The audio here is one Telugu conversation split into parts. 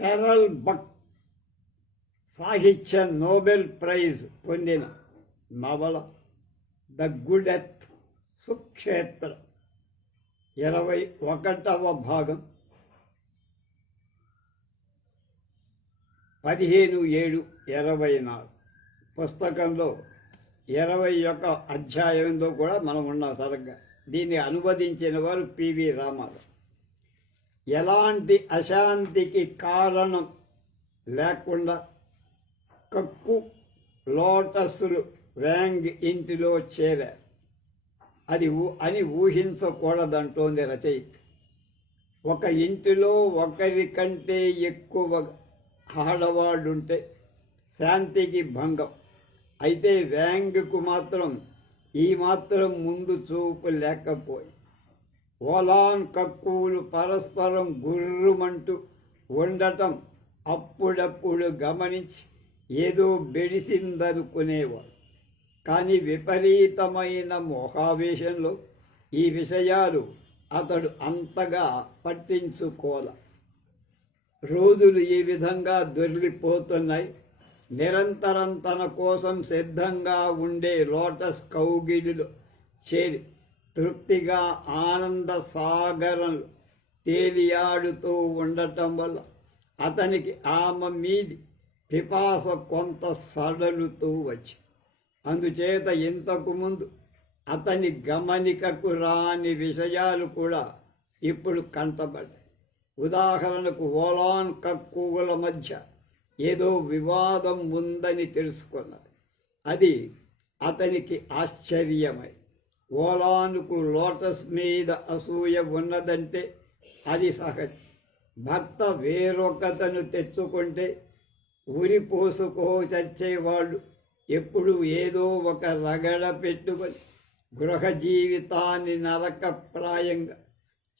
పెరల్ బక్ సాహిత్య నోబెల్ ప్రైజ్ పొందిన నవల ద గుడ్ ఎర్త్ సుక్షేత్ర 21వ భాగం 15/7/24 పుస్తకంలో 21 అధ్యాయంలో కూడా మనం ఉన్నాం సరిగ్గా. దీన్ని అనువదించిన వారు పివి రామారావు. ఎలాంటి అశాంతికి కారణం లేకుండా కక్కు లోటస్లు వ్యాంగ్ ఇంటిలో చేరారు అని ఊహించకూడదంటోంది రచయిత. ఒక ఇంటిలో ఒకరి కంటే ఎక్కువ ఆడవాళ్ళుంటే శాంతికి భంగం. అయితే వ్యాంగ్కు మాత్రం ఈ మాత్రం ముందు చూపు లేకపోయి ఓలాన్ కక్కువులు పరస్పరం గుర్రుమంటూ ఉండటం అప్పుడప్పుడు గమనించి ఏదో బెడిసిందనుకునేవాడు. కానీ విపరీతమైన మోహావేశంలో ఈ విషయాలు అతడు అంతగా పట్టించుకోల. రోజులు ఈ విధంగా దొర్లిపోతున్నాయి. నిరంతరం తన కోసం సిద్ధంగా ఉండే లోటస్ కౌగిలిలో చేరి తృప్తిగా ఆనంద సాగరంలో తేలియాడుతూ ఉండటం వల్ల అతనికి ఆమె మీది పిపాస కొంత సడలుతూ వచ్చి, అందుచేత ఇంతకు ముందు అతని గమనికకు రాని విషయాలు కూడా ఇప్పుడు కంటపడ్డాయి. ఉదాహరణకు ఓలాన్ కక్కువుల మధ్య ఏదో వివాదం ఉందని తెలుసుకున్నాడు. అది అతనికి ఆశ్చర్యమై, ఓలానుకు లోటస్ మీద అసూయ ఉన్నదంటే అది సహజం. భర్త వేరొకతను తెచ్చుకుంటే ఉరి పోసుకో చచ్చేవాళ్ళు ఎప్పుడు ఏదో ఒక రగడ పెట్టుకొని గృహ జీవితాన్ని నరకప్రాయంగా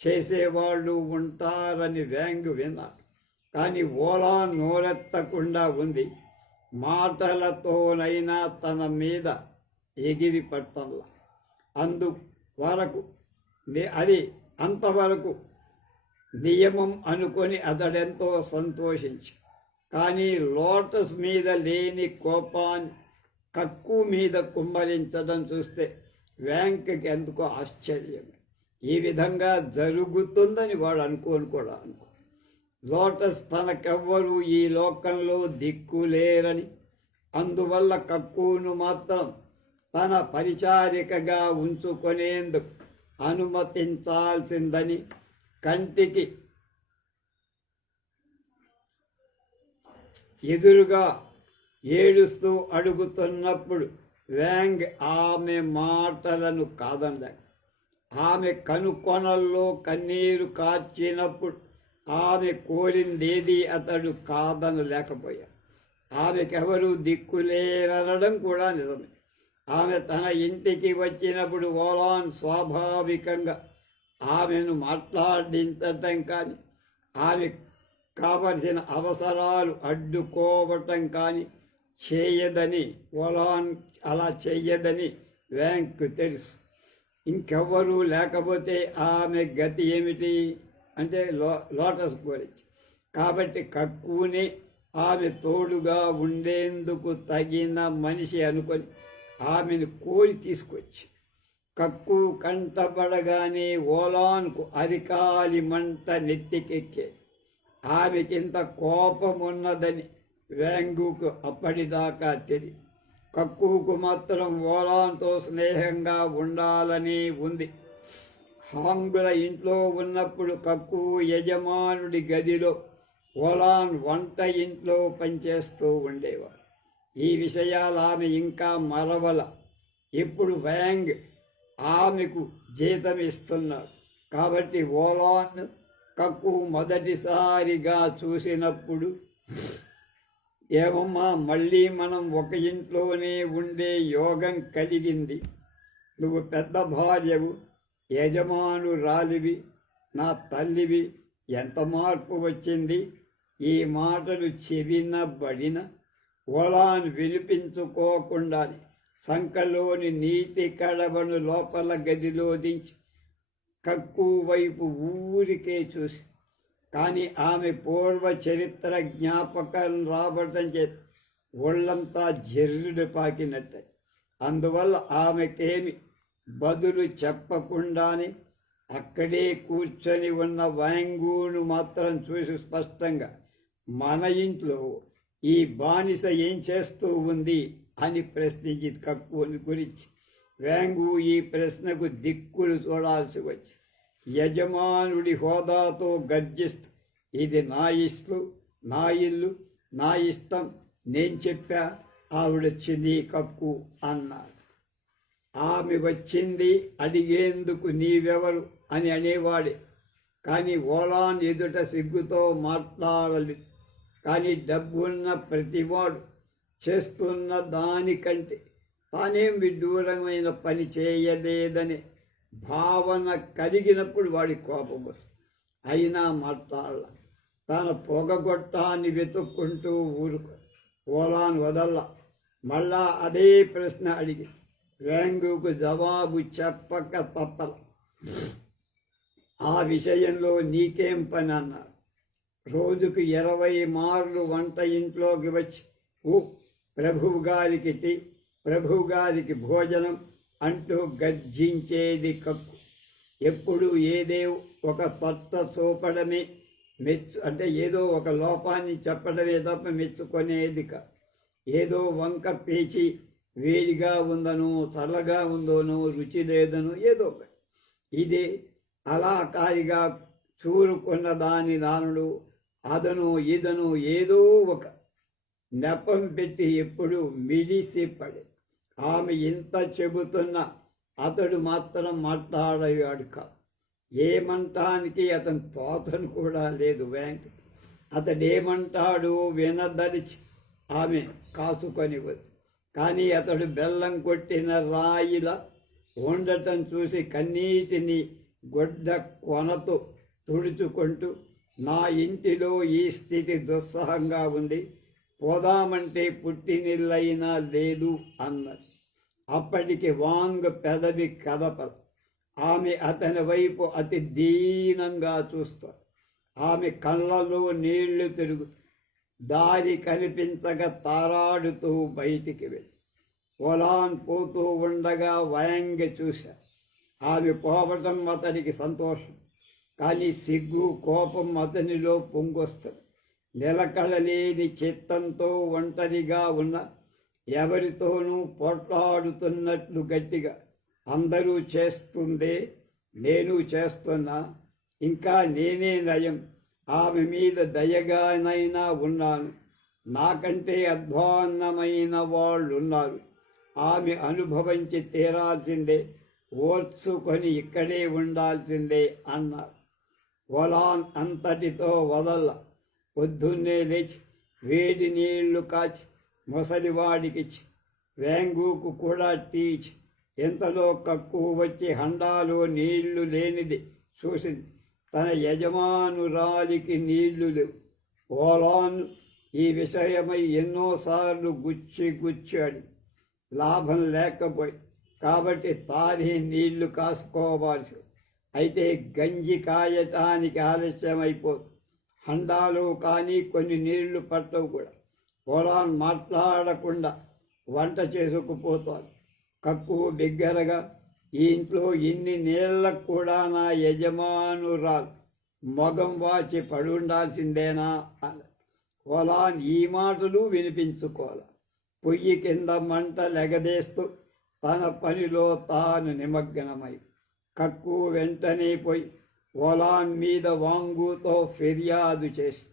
చేసేవాళ్ళు ఉంటారని వ్యాంగ్ విన్నాడు. కానీ ఓలా నోరెత్తకుండా ఉంది. మాటలతోనైనా తన మీద ఎగిరి పట్టంలా. అంతవరకు నియమం అనుకొని అతడెంతో సంతోషించి, కానీ లోటస్ మీద లేని కోపాన్ని కక్కు మీద కుమ్మరించడం చూస్తే వ్యాంక్కి ఎందుకో ఆశ్చర్యం. ఈ విధంగా జరుగుతుందని వాడు అనుకోను. లోటస్ తనకెవ్వరూ ఈ లోకంలో దిక్కులేరని, అందువల్ల కక్కును మాత్రం తన పరిచారికగా ఉంచుకునేందుకు అనుమతించాల్సిందని కంటికి ఎదురుగా ఏడుస్తూ అడుగుతున్నప్పుడు వ్యాంగ్ ఆమె మాటలను కాదనలేక, ఆమె కనుకొనల్లో కన్నీరు కార్చినప్పుడు ఆమె కోరిందేది అతడు కాదనలేకపోయాడు. ఆమెకెవరూ దిక్కులేరనడం కూడా నిజమే. ఆమె తన ఇంటికి వచ్చినప్పుడు ఓలాన్ స్వాభావికంగా ఆమెను మాట్లాడించటం కానీ, ఆమె కావలసిన అవసరాలు అడ్డుకోవటం కానీ చేయదని, ఓలాన్ అలా చెయ్యదని వ్యాంగ్కు తెలుసు. ఇంకెవ్వరూ లేకపోతే ఆమె గతి ఏమిటి అంటే లోటస్ గురించి. కాబట్టి కక్కుని ఆమె తోడుగా ఉండేందుకు తగిన మనిషి అనుకొని ఆమెను కోరి తీసుకొచ్చి, కక్కు కంటపడగానే ఓలాన్కు అరికాలి మంట నెత్తికెక్కేది. ఆమెకింత కోపమున్నదని వ్యాంగుకు అప్పటిదాకా తెలియదు. కక్కుకు మాత్రం ఓలాన్తో స్నేహంగా ఉండాలని ఉంది. హాంగుల ఇంట్లో ఉన్నప్పుడు కక్కు యజమానుడి గదిలో, ఓలాన్ వంట ఇంట్లో పనిచేస్తూ ఉండేవాడు. ఈ విషయాలు ఆమె ఇంకా మరవల. ఇప్పుడు వ్యాంగ్ ఆమెకు జీతం ఇస్తున్నాడు. కాబట్టి ఓలాన్ కక్కు మొదటిసారిగా చూసినప్పుడు, ఏమమ్మా మళ్ళీ మనం ఒక ఇంట్లోనే ఉండే యోగం కలిగింది. నువ్వు పెద్ద భార్యవు, యజమానురాలివి, నా తల్లివి, ఎంత మార్పు వచ్చింది. ఈ మాటలు చెవినబడిన ఓలాన్ వినిపించుకోకుండా సంకలోని నీటి కడవను లోపల గదిలో దించి కక్కు వైపు ఊరికే చూసి, కానీ ఆమె పూర్వ చరిత్ర జ్ఞాపకం రావటం చేత ఒళ్ళంతా జర్రుడు పాకినట్టే. అందువల్ల ఆమెకేమి బదులు చెప్పకుండానే అక్కడే కూర్చొని ఉన్న వాంగూను మాత్రం చూసి స్పష్టంగా, మన ఇంట్లో ఈ బానిస ఏం చేస్తూ ఉంది అని ప్రశ్నించి కక్కుని గురించి. వ్యాంగు ఈ ప్రశ్నకు దిక్కులు చూడాల్సి వచ్చి యజమానుడి హోదాతో గర్జిస్తూ, ఇది నా ఇల్లు, నా ఇష్టం, నేను చెప్పా, ఆవిడొచ్చింది కక్కు అన్నాడు. ఆమె వచ్చింది అడిగేందుకు నీవెవరు అని అనేవాడే, కానీ ఓలాన్ ఎదుట సిగ్గుతో మాట్లాడలేదు. కానీ డబ్బున్న ప్రతివాడు చేస్తున్న దానికంటే తానేం విడ్డూరమైన పని చేయలేదనే భావన కలిగినప్పుడు వాడి కోపం వస్తుంది. అయినా మాట్లాడాల. తన పొగగొట్టాన్ని వెతుక్కుంటూ ఓలాన్ వదల్లా. మళ్ళా అదే ప్రశ్న అడిగి వ్యాంగుకు జవాబు చెప్పక తప్పల. ఆ విషయంలో నీకేం పని అన్నారు. రోజుకు 20 మార్లు వంట ఇంట్లోకి వచ్చి ప్రభువు గారికి టీ, ప్రభువు గారికి భోజనం అంటూ గర్జించేది కక్కు. ఎప్పుడు ఏదో ఒక తొట్ట చూపడమే అంటే ఏదో ఒక లోపాన్ని చెప్పడమే తప్ప మెచ్చుకునేది కాదు. ఏదో వంక పేచి వేడిగా ఉందనో చల్లగా ఉందోనో రుచి లేదనో ఏదో ఇదే అలా కారిగా చూరుకున్న దాని నానుడు అదను ఇదను ఏదో ఒక నెపం పెట్టి ఎప్పుడు మిడిసిపడే. ఆమె ఇంత చెబుతున్నా అతడు మాత్రం మాట్లాడేవాడు కాదు. ఏమంటానికి అతని తోతను కూడా లేదు వ్యాంక్. అతడేమంటాడు వినదలిచి ఆమె కాచుకొనివ్వదు. కానీ అతడు బెల్లం కొట్టిన రాయిలా ఉండటం చూసి కన్నీటిని గొడ్డ కొనతో తుడుచుకుంటూ, నా ఇంటిలో ఈ స్థితి దుస్సహంగా ఉంది, పోదామంటే పుట్టినిల్లైనా లేదు అన్నది. అప్పటికి వాంగ్ పెదవి కదపదు. ఆమె అతని వైపు అతి దీనంగా చూస్తారు. ఆమె కళ్ళలో నీళ్లు తిరుగుతాయి. దారి కనిపించగా తారాడుతూ బయటికి వెళ్ళి ఓలాన్ పోతూ ఉండగా వాంగ్ చూశారు. ఆమె పోవటం అతనికి సంతోషం, కానీ సిగ్గు కోపం అతనిలో పొంగొస్తుంది. నిలకడలేని చిత్తంతో ఒంటరిగా ఉన్న ఎవరితోనూ పోట్లాడుతున్నట్లు గట్టిగా, అందరూ చేస్తుందే నేను చేస్తున్నా, ఇంకా నేనే నయం, ఆమె మీద దయగానైనా ఉన్నాను, నాకంటే అధ్వాన్నమైన వాళ్ళున్నారు, ఆమె అనుభవించి తీరాల్సిందే, ఓర్చుకొని ఇక్కడే ఉండాల్సిందే అన్నారు. ఓలాన్ అంతటితో వదల్ల. పొద్దున్నే లేచి వేడి నీళ్లు కాచి ముసలివాడికిచ్చి వ్యాంగుకు కూడా టీచి. ఇంతలో కక్కు వచ్చి హండాలో నీళ్లు లేనిది చూసింది. తన యజమానురాలికి నీళ్లు లేవు. ఓలాన్ ఈ విషయమై ఎన్నోసార్లు గుచ్చి లాభం లేకపోయి, కాబట్టి తానే నీళ్లు కాసుకోవాల్సి. అయితే గంజి కాయటానికి ఆలస్యమైపోదు. హండాలు కానీ కొన్ని నీళ్లు పట్టవు కూడా. ఓలాన్ మాట్లాడకుండా వంట చేసుకుపోతాడు. కక్కు బిగ్గరగా, ఈ ఇంట్లో ఇన్ని నీళ్లకు కూడా నా యజమానురాలు మొగం వాచి పడుండాల్సిందేనా అని ఓలాన్ ఈ మాటలు వినిపించుకోవాలి. పొయ్యి కింద మంట లెగదేస్తూ తన పనిలో తాను నిమగ్నమై, కక్కు వెంటనే పోయి ఓలాన్ మీద వాంగుతో ఫిర్యాదు చేసి,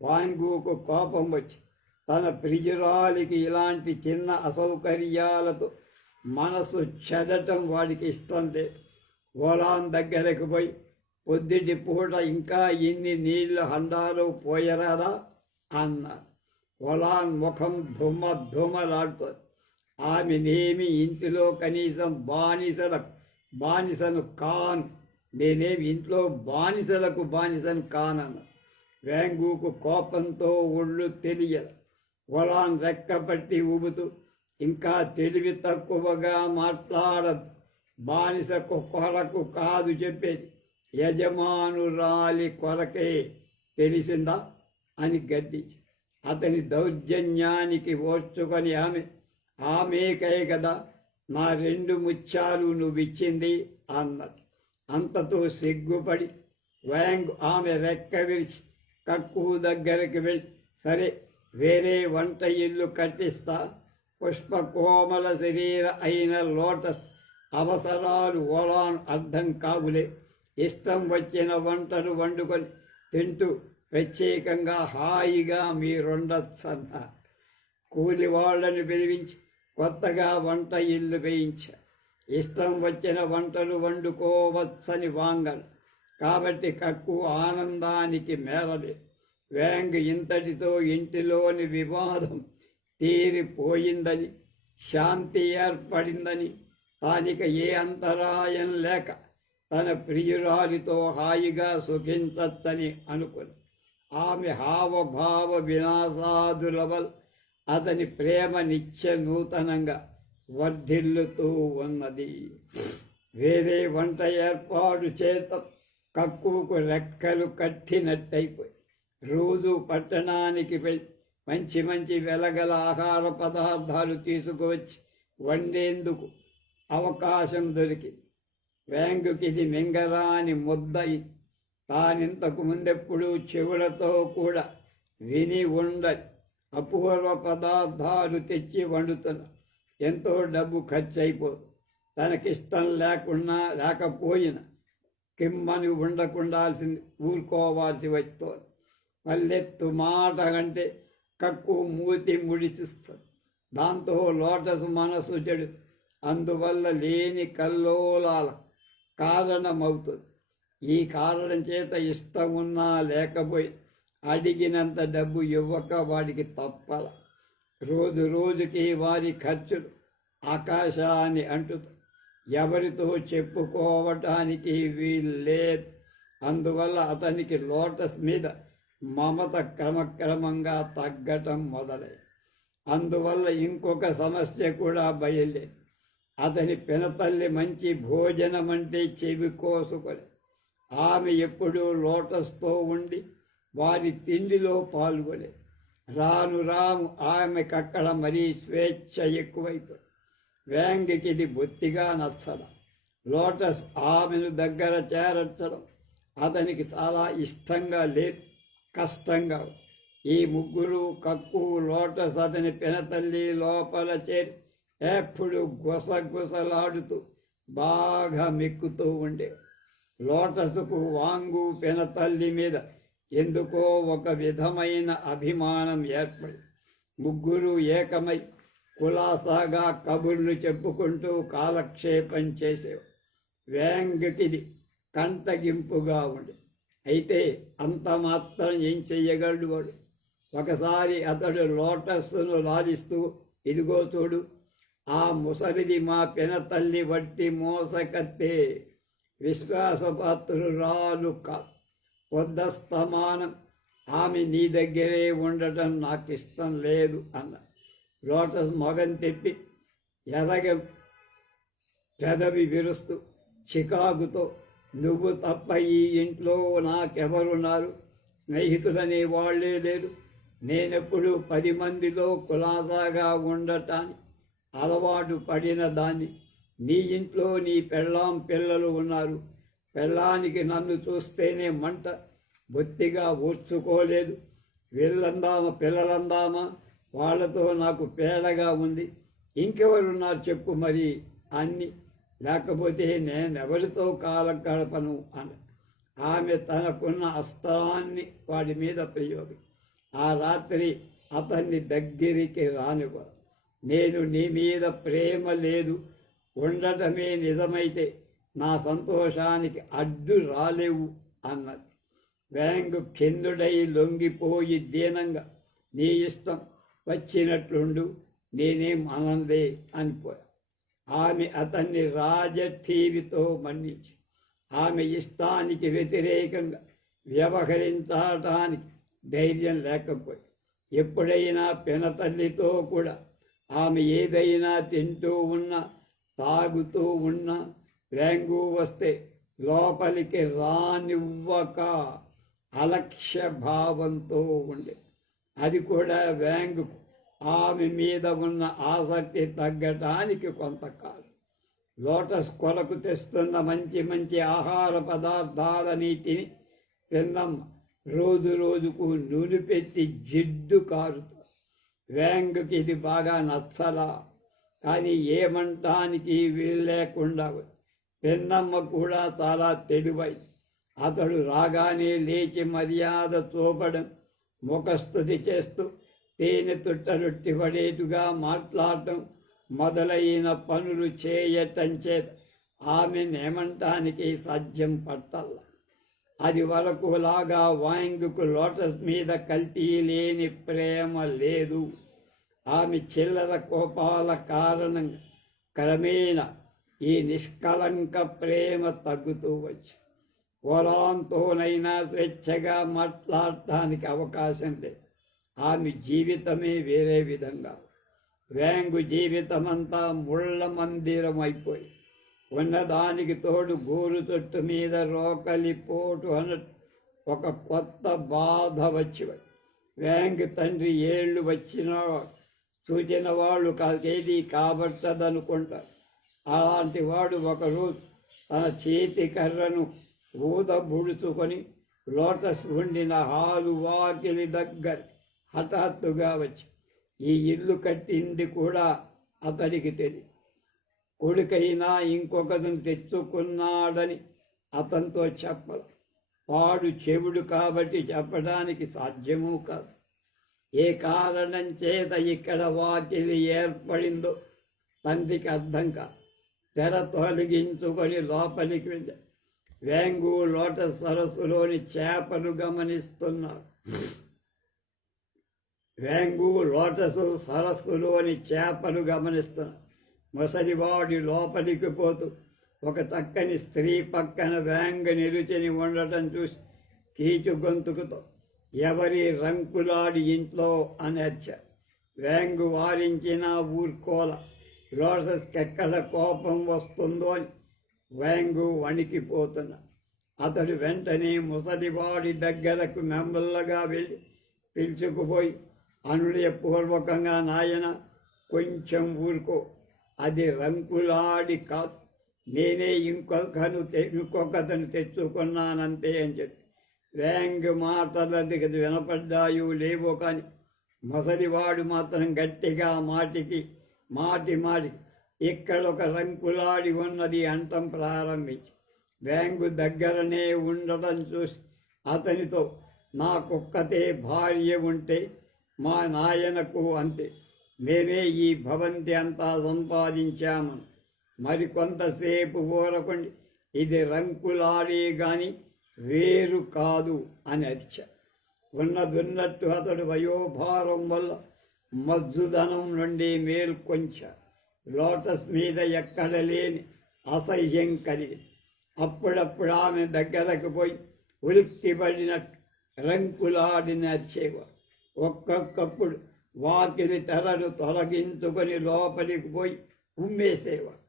వాంగుకు కోపం వచ్చి తన ప్రియురాలికి ఇలాంటి చిన్న అసౌకర్యాలతో మనసు చెడటం వాడికి ఇష్టం లేదు. ఓలాన్ దగ్గరకు పోయి, పొద్దుటి పూట ఇంకా ఇన్ని నీళ్లు హండాలో పోయరాదా అన్నాడు. ఓలాన్ ముఖం ధుమ్మలాడుతుంది. ఆమెనేమి ఇంటిలో కనీసం బానిసను కాను, నేనేమి ఇంట్లో బానిసను కానను. వ్యాంగుకు కోపంతో ఒళ్ళు తెలియదు. ఓలాన్ రెక్కపట్టి ఊబుతూ, ఇంకా తెలివి తక్కువగా మాట్లాడదు, బానిసకు కొరకు కాదు చెప్పేది, యజమానురాలి కొరకే తెలిసిందా అని గద్దించి అతని దౌర్జన్యానికి ఓర్చుకొని ఆమెకై కదా నా 2 ముత్యాలు నువ్విచ్చింది అన్నది. అంతతో సిగ్గుపడి వ్యాంగ్ ఆమె రెక్క విరిచి కక్కు దగ్గరికి వెళ్ళి, సరే వేరే వంట ఇల్లు కట్టిస్తా, పుష్పకోమల శరీర అయిన లోటస్ అవసరాలు ఓలాను అర్థం కావులే, ఇష్టం వచ్చిన వంటలు వండుకొని తింటూ ప్రత్యేకంగా హాయిగా మీరుండొచ్చన్న. కూలి వాళ్ళని పిలిపించి కొత్తగా వంట ఇల్లు వేయించారు. ఇష్టం వచ్చిన వంటలు వండుకోవచ్చని వాంగలు. కాబట్టి కక్కు ఆనందానికి మేరలేదు. వ్యాంగ్ ఇంతటితో ఇంటిలోని వివాదం తీరిపోయిందని, శాంతి ఏర్పడిందని, తానిక ఏ అంతరాయం లేక తన ప్రియురాలితో హాయిగా సుఖించచ్చని అనుకుని ఆమె హావభావ వినాశాదుల వల్ల అతని ప్రేమ నిత్య నూతనంగా వర్ధిల్లుతూ ఉన్నది. వేరే వంట ఏర్పాటు చేత కక్కుకు రెక్కలు కట్టినట్టయిపోయి రోజు పట్టణానికి వెళ్ళి మంచి మంచి వెలగల ఆహార పదార్థాలు తీసుకువచ్చి వండేందుకు అవకాశం దొరికింది. వ్యాంగుకి ఇది మింగరాని ముద్దయి. తానింతకు ముందెప్పుడూ చెవులతో కూడా విని ఉండని అపూర్వ పదార్థాలు తెచ్చి వండుతున్న. ఎంతో డబ్బు ఖర్చు అయిపోదు. తనకిష్టం లేకపోయినా కిమ్మని ఉండకుండాల్సింది ఊరుకోవాల్సి వస్తోంది. పల్లెత్తు మాట అంటే కక్కు మూతి ముడిచిస్తుంది. దాంతో లోటస్ మనసు చెడు. అందువల్ల లేని కల్లోలాల కారణమవుతుంది. ఈ కారణం చేత ఇష్టం ఉన్నా లేకపోయి అడిగినంత డబ్బు ఇవ్వక వాడికి తప్పల. రోజు రోజుకి వారి ఖర్చులు ఆకాశాన్ని అంటుతాయి. ఎవరితో చెప్పుకోవటానికి వీలు లేదు. అందువల్ల అతనికి లోటస్ మీద మమత క్రమక్రమంగా తగ్గటం మొదలైంది. అందువల్ల ఇంకొక సమస్య కూడా బయలుదేరి. అతని పినతల్లి మంచి భోజనం అంటే చెవి కోసుకొని ఆమె ఎప్పుడూ లోటస్తో ఉండి వారి తిండిలో పాల్గొనే. రాను రాను ఆమెకక్కడ మరీ స్వేచ్ఛ ఎక్కువైపోయింది. వ్యాంగ్కి ఇది బొత్తిగా నచ్చడం. లోటస్ ఆమెను దగ్గర చేరచ్చడం అతనికి చాలా ఇష్టంగా లేదు, కష్టంగా. ఈ ముగ్గురు కక్కు లోటస్ అతని పినతల్లి లోపల చేరి ఎప్పుడు గుసగుసలాడుతూ బాగా మెక్కుతూ ఉండే. లోటసుకు వాంగు పినతల్లి మీద ఎందుకో ఒక విధమైన అభిమానం ఏర్పడి ముగ్గురు ఏకమై కులాసాగా కబుర్లు చెప్పుకుంటూ కాలక్షేపం చేసేవారు. వ్యాంగ్కిది కంటగింపుగా ఉండే. అయితే అంత మాత్రం ఏం చెయ్యగలడు వాడు. ఒకసారి అతడు లోటస్సును లాలిస్తూ, ఇదిగో చూడు, ఆ ముసలిది మా పినతల్లి వట్టి మోసకత్తే, విశ్వాసపాత్రురాలు కాదు. పొద్దస్తమానం ఆమె నీ దగ్గరే ఉండటం నాకు ఇష్టం లేదు అన్న. లోటస్ మొగం తెప్పి పెదవి విరుస్తూ చికాకుతో, నువ్వు తప్ప ఈ ఇంట్లో నాకెవరున్నారు? స్నేహితులనే వాళ్లే లేరు. నేనెప్పుడు 10 మందిలో కులాసాగా ఉండటానికి అలవాటు పడిన దాన్ని. నీ ఇంట్లో నీ పెళ్ళాం పిల్లలు ఉన్నారు. పెళ్ళానికి నన్ను చూస్తేనే మంట. బొత్తిగా ఓర్చుకోలేదు. వీళ్ళందామా పిల్లలందామా, వాళ్లతో నాకు పేడగా ఉంది. ఇంకెవరున్నారు చెప్పు మరి అన్ని. లేకపోతే నేనెవరితో కాలం గడపను అన్న. ఆమె తనకున్న అస్త్రాన్ని వాడి మీద ప్రయోగం. ఆ రాత్రి అతన్ని దగ్గరికి రానివ్వరు. నేను నీ మీద ప్రేమ లేదు, ఉండటమే నిజమైతే నా సంతోషానికి అడ్డు రాలేవు అన్నది. వ్యాంగ్ కిందుడై లొంగిపోయి దీనంగా, నీ ఇష్టం వచ్చినట్లుండు, నేనేం అనందే అనిపోయా. ఆమె అతన్ని రాజఠీవితో మన్నించి ఆమె ఇష్టానికి వ్యతిరేకంగా వ్యవహరించటానికి ధైర్యం లేకపోయి ఎప్పుడైనా పినతల్లితో కూడా ఆమె ఏదైనా తింటూ ఉన్నా తాగుతూ ఉన్నా వ్యాంగు వస్తే లోపలికి రానివ్వక అలక్ష్య భావంతో ఉండే. అది కూడా వ్యాంగుకు ఆమె మీద ఉన్న ఆసక్తి తగ్గటానికి కొంతకాలం. లోటస్ కొరకు తెస్తున్న మంచి మంచి ఆహార పదార్థాలని తిని పిన్నమ్మ రోజు రోజుకు నూనె పెట్టి జిడ్డు కారుతారు. వ్యాంగుకి ఇది బాగా నచ్చలా, కానీ ఏమంటానికి వీల్లేకుండా పిన్నమ్మ కూడా చాలా తెలివై. అతడు రాగానే లేచి మర్యాద చూపడం, ముఖస్థుతి చేస్తూ తేనె తుట్టరొట్టి పడేటుగా మాట్లాడటం మొదలైన పనులు చేయటం చేత ఆమెనేమంటానికి సాధ్యం పట్టాల. అది వరకులాగా వాంగుకు లోటస్ మీద కల్తీ లేని ప్రేమ లేదు. ఆమె చిల్లర కోపాల కారణంగా క్రమేణా ఈ నిష్కలంక ప్రేమ తగ్గుతూ వచ్చింది. పొలాంతోనైనా స్వేచ్ఛగా మాట్లాడటానికి అవకాశం లేదు. ఆమె జీవితమే వేరే విధంగా. వ్యాంగు జీవితమంతా ముళ్ళ మందిరం అయిపోయి ఉన్నదానికి తోడు గోరు చెట్టు మీద రోకలి పోటు అన్నట్టు ఒక కొత్త బాధ వచ్చి వ్యాంగ్ తండ్రి ఏళ్ళు వచ్చినా చూచిన వాళ్ళు కాదేది కాబట్టదనుకుంటారు. అలాంటి వాడు ఒకరోజు తన చేతి కర్రను ఊదబుడుచుకొని లోటస్ ఉండిన హాలు వాకిలి దగ్గర హఠాత్తుగా వచ్చి ఈ ఇల్లు కట్టింది కూడా అతడికి తెలియదు. కొడుకైనా ఇంకొకరిని తెచ్చుకున్నాడని అతనితో చెప్పాలి. వాడు చెవుడు కాబట్టి చెప్పడానికి సాధ్యమూ కాదు. ఏ కారణం చేత ఇక్కడ వాకిలి ఏర్పడిందో తండ్రికి అర్థం కాదు. తెర తొలగించుకొని లోపలికి వెళ్ళాడు. వ్యాంగు లోటస్ సరస్సులోని చేపలు గమనిస్తున్నాడు. వ్యాంగు లోటసు సరస్సులోని చేపలు గమనిస్తున్నాడు. ముసలివాడి లోపలికి పోతూ ఒక చక్కని స్త్రీ పక్కన వ్యాంగ్ నిలుచుని ఉండటం చూసి కీచు గొంతుకుతో ఎవరి రంకులాడి ఇంట్లో అని వచ్చారు. వ్యాంగు వారించినా ఊరుకోల. లోటస్కెక్కడ కోపం వస్తుందో అని వ్యాంగు వణికిపోతున్నా. అతడు వెంటనే ముసలివాడి దగ్గరకు నెమ్మల్లగా వెళ్ళి పిలుచుకుపోయి అనునయపూర్వకంగా, నాయన కొంచెం ఊరుకో, అది రంకులాడి కాదు, నేనే ఇంకొకతను తెచ్చుకున్నానంతే అని చెప్పి. వ్యాంగ్ మాటలది వినపడ్డాయో లేవో కానీ ముసలివాడు మాత్రం గట్టిగా మాటికి ఇక్కడ ఒక రంకులాడి ఉన్నది అంటం ప్రారంభించి వ్యాంగు దగ్గరనే ఉండటం చూసి అతనితో, నాకొక్కతే భార్య ఉంటే మా నాయనకు అంతే, మేమే ఈ భవంతి అంతా సంపాదించామని మరికొంతసేపు ఊరకుండి ఇది రంకులాడే గాని వేరు కాదు అని అరిచాడు. ఉన్నదున్నట్టు అతడు వయోభారం వల్ల మజ్జుదనం నుండి మేల్కొంచాడు. లోటస్ మీద ఎక్కడ లేని అసహ్యం కలిగి అప్పుడప్పుడు ఆమె దగ్గరకు పోయి ఉలిక్కిపడినట్టు రంకులాడిని అరిచేవాడు. ఒక్కొక్కప్పుడు వాకిలి తెరలు తొలగించుకొని లోపలికి పోయి ఉమ్మేసేవాడు.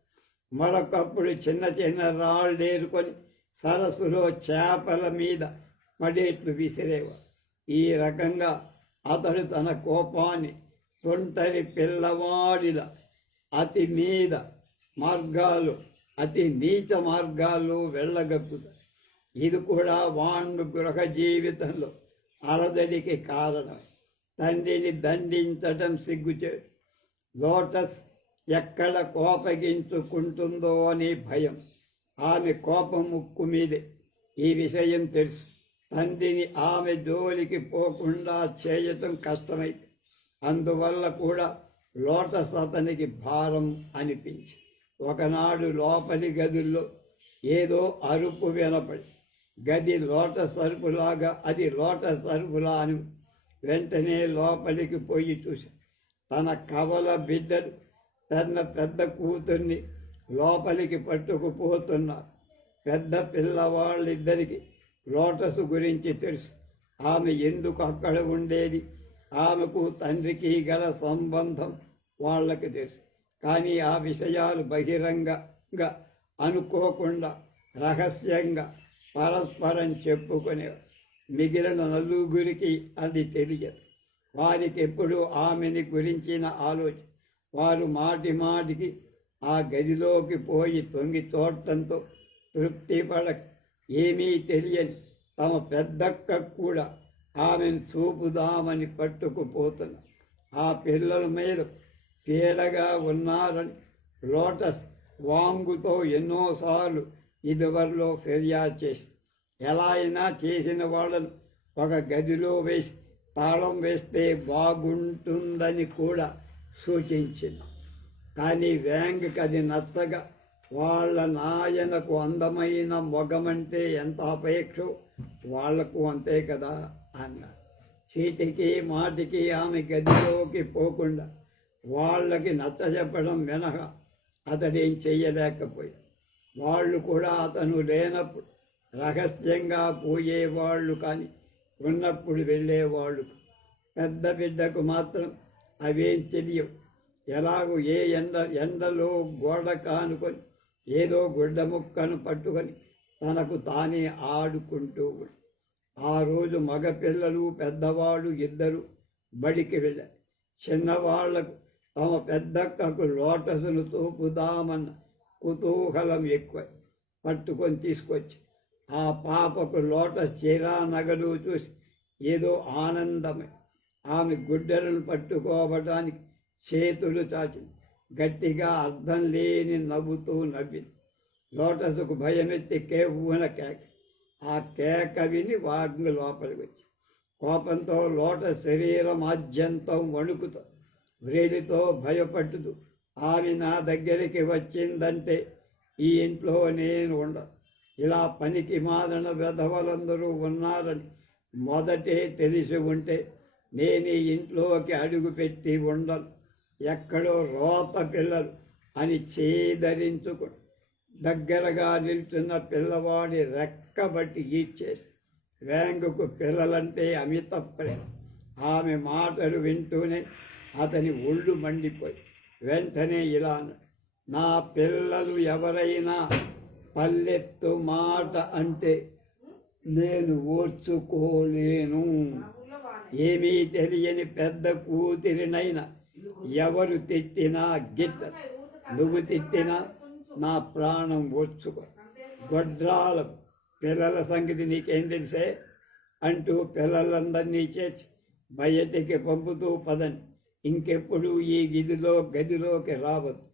మరొకప్పుడు చిన్న చిన్న రాళ్ళేరుకొని సరస్సులో చేపల మీద పడేట్లు విసిరేవాడు. ఈ రకంగా అతడు తన కోపాన్ని తొంటరి పిల్లవాడిల అతి నీచ మార్గాలు వెళ్ళగక్కుతాయి. ఇది కూడా వాంగ్ గృహ జీవితంలో అలజడికి కారణం. తండ్రిని దండించటం సిగ్గుచేటు. లోటస్ ఎక్కడ కోపగించుకుంటుందో అని భయం. ఆమె కోపం ముక్కు మీదే. ఈ విషయం తెలుసు. తండ్రిని ఆమె జోలికి పోకుండా చేయటం కష్టమైంది. అందువల్ల కూడా లోటస్ అతనికి భారం అనిపించి ఒకనాడు లోపలి గదుల్లో ఏదో అరుపు వినపడి అది లోటస్ అరుపులా అని వెంటనే లోపలికి పోయి చూసి తన కవల బిడ్డలు తన పెద్ద కూతుర్ని లోపలికి పట్టుకుపోతున్నారు. పెద్ద పిల్లవాళ్ళిద్దరికి లోటస్ గురించి తెలుసు. ఆమె ఎందుకు అక్కడ ఉండేది, ఆమెకు తండ్రికి గల సంబంధం వాళ్ళకి తెలుసు. కానీ ఆ విషయాలు బహిరంగంగా అనుకోకుండా రహస్యంగా పరస్పరం చెప్పుకునేవారు. మిగిలిన నలుగురికి అది తెలియదు. వారికి ఎప్పుడు ఆమెని గురించిన ఆలోచన. వారు మాటి మాటికి ఆ గదిలోకి పోయి తొంగి చూడటంతో తృప్తి పడక ఏమీ తెలియని తమ పెద్దక్క కూడా ఆమెను చూపుదామని పట్టుకుపోతున్నారు. ఆ పిల్లల మీద పీడగా ఉన్నారని లోటస్ వాంగుతో ఎన్నోసార్లు ఇదివరలో ఫిర్యాదు చేసి ఎలా అయినా చేసిన వాళ్ళను ఒక గదిలో వేసి తాళం వేస్తే బాగుంటుందని కూడా సూచించింది. కానీ వ్యాంగ్కి అది నచ్చగా వాళ్ళ నాయనకు అందమైన మొగమంటే ఎంత అపేక్షో వాళ్లకు అంతే కదా అన్నారు. చీటికి మాటికి ఆమె గదిలోకి పోకుండా వాళ్ళకి నచ్చజెప్పడం మినహా అతడేం చెయ్యలేకపోయాడు. వాళ్ళు కూడా అతను లేనప్పుడు రహస్యంగా పోయేవాళ్ళు, కానీ ఉన్నప్పుడు వెళ్ళేవాళ్ళు. పెద్ద బిడ్డకు మాత్రం అవేం తెలియవు. ఎలాగో ఎండలో గోడ కానుకొని ఏదో గుడ్డ ముక్కను పట్టుకొని తనకు తానే ఆడుకుంటూ ఉంది. ఆ రోజు మగపిల్లలు పెద్దవాళ్ళు ఇద్దరు బడికి వెళ్ళారు. చిన్నవాళ్లకు తమ పెద్దక్కకు లోటసును తోపుదామన్న కుతూహలం ఎక్కువ. పట్టుకొని తీసుకొచ్చి ఆ పాపకు లోటస్ చీరా నగలు చూసి ఏదో ఆనందమే. ఆమె గుడ్డలను పట్టుకోవడానికి చేతులు చాచింది. గట్టిగా అర్థం లేని నవ్వుతూ నవ్వింది. లోటస్కు భయమెత్తి కేవ్వున కేక. ఆ కేక విని వాగ్గు లోపలికి వచ్చి కోపంతో లోటస్ శరీరం ఆద్యంతం వణుకుతో వ్రేలితో భయపట్టుతూ ఆమె నా దగ్గరికి వచ్చిందంటే ఈ ఇంట్లో నేను ఉండను. ఇలా పనికి మారిన వెధవలందరూ ఉన్నారని మొదటే తెలిసి ఉంటే నేను ఈ ఇంట్లోకి అడుగుపెట్టి ఉండను. ఎక్కడో రోత పిల్లలు అని చేదరించుకుని దగ్గరగా నిల్చున్న పిల్లవాడి రెక్కబట్టి ఈడ్చేసి వ్యాంగుకు పిల్లలంటే అమిత ప్రేమ. ఆమె మాటలు వింటూనే అతని ఒళ్ళు మండిపోయి వెంటనే ఇలా అన్నాడు, నా పిల్లలు ఎవరైనా పల్లెత్తు మాట అంటే నేను ఓర్చుకోలేను. ఏమీ తెలియని పెద్ద కూతురినైనా ఎవరు తిట్టినా గిట్ట, నువ్వు తిట్టినా నా ప్రాణం ఓర్చుకో. గొడ్రాల పిల్లల సంగతి నీకేం తెలిసే అంటూ పిల్లలందరినీ చేసి బయటికి పంపుతూ పదని, ఇంకెప్పుడు ఈ గదిలోకి రావద్దు.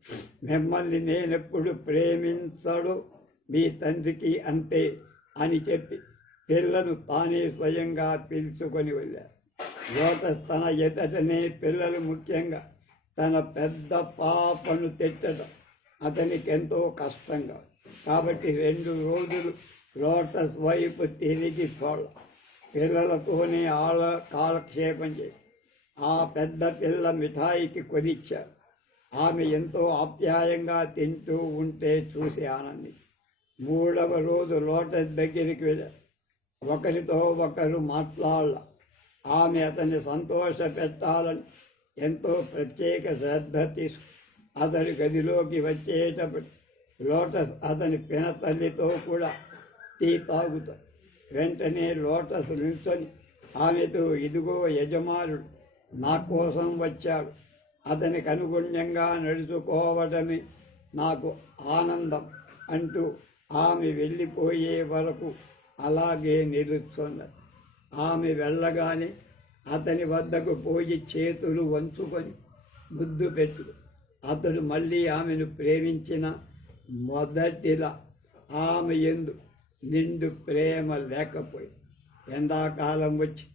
మిమ్మల్ని నేనెప్పుడు ప్రేమించడు మీ తండ్రికి అంతే అని చెప్పి పిల్లను తానే స్వయంగా పిలుచుకొని వెళ్ళారు. లోటస్ తన ఎదుటనే పిల్లలు, ముఖ్యంగా తన పెద్ద పాపను తిట్టడం అతనికి ఎంతో కష్టంగా. కాబట్టి 2 రోజులు లోటస్ వైపు తిరిగి పిల్లలతోనే కాలక్షేపం చేసి ఆ పెద్ద పిల్ల మిఠాయికి కొనిచ్చారు. ఆమె ఎంతో ఆప్యాయంగా తింటూ ఉంటే చూసి ఆనందించి 3వ రోజు లోటస్ దగ్గరికి వెళ్ళారు. ఒకరితో ఒకరు మాట్లాడాల. ఆమె అతన్ని సంతోష పెట్టాలని ఎంతో ప్రత్యేక శ్రద్ధ తీసుకు అతని గదిలోకి వచ్చేటప్పుడు లోటస్ అతని పినతల్లితో కూడా టీ తాగుతాడు. వెంటనే లోటస్ నిల్చొని ఆమెతో, ఇదిగో యజమానుడు నా కోసం వచ్చాడు, అతనికి అనుగుణ్యంగా నడుచుకోవడమే నాకు ఆనందం అంటూ ఆమె వెళ్ళిపోయే వరకు అలాగే నిలుస్తున్నది. ఆమె వెళ్ళగానే అతని వద్దకు పోయి చేతులు వంచుకొని ముద్దు పెట్టు. అతడు మళ్ళీ ఆమెను ప్రేమించిన మొదటిలా ఆమె యందు నిండు ప్రేమ లేకపోయి. ఎండాకాలం వచ్చి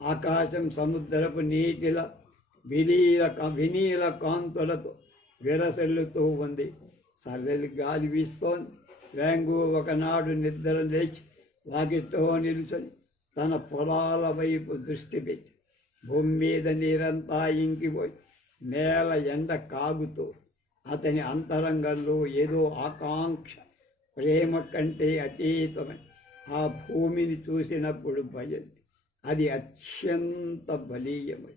ఆకాశం సముద్రపు నీటిలా వినీల కాంతులతో విరసల్లుతూ ఉంది. చల్లని గాలి వీస్తోంది. వ్యాంగు ఒకనాడు నిద్ర లేచి వాకిట్లో నిలుచొని తన పొలాల వైపు దృష్టి పెట్టి భూమి మీద నీరంతా ఇంకిపోయి నేల ఎండ కాగుతూ అతని అంతరంగంలో ఏదో ఆకాంక్ష, ప్రేమ కంటే అతీతమై ఆ భూమిని చూసినప్పుడు భయం. అది అత్యంత బలీయమై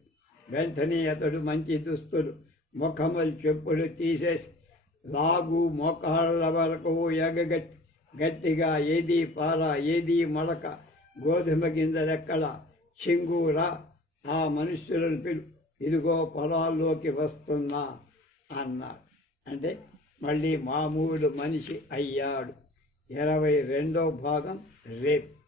వెంటనే అతడు మంచి దుస్తులు, ముఖములు, చెప్పులు తీసేసి లాగు మోకాళ్ళ వరకు ఎగగట్టి గట్టిగా ఏది పార ఏది మడక గోధుమ గింజలెక్కడ, చింగూరా, ఆ మనుష్యులను పిలు, ఇదిగో పొలాల్లోకి వస్తున్నా అన్నాడు. అంటే మళ్ళీ మామూలు మనిషి అయ్యాడు. 22వ భాగం రేపు.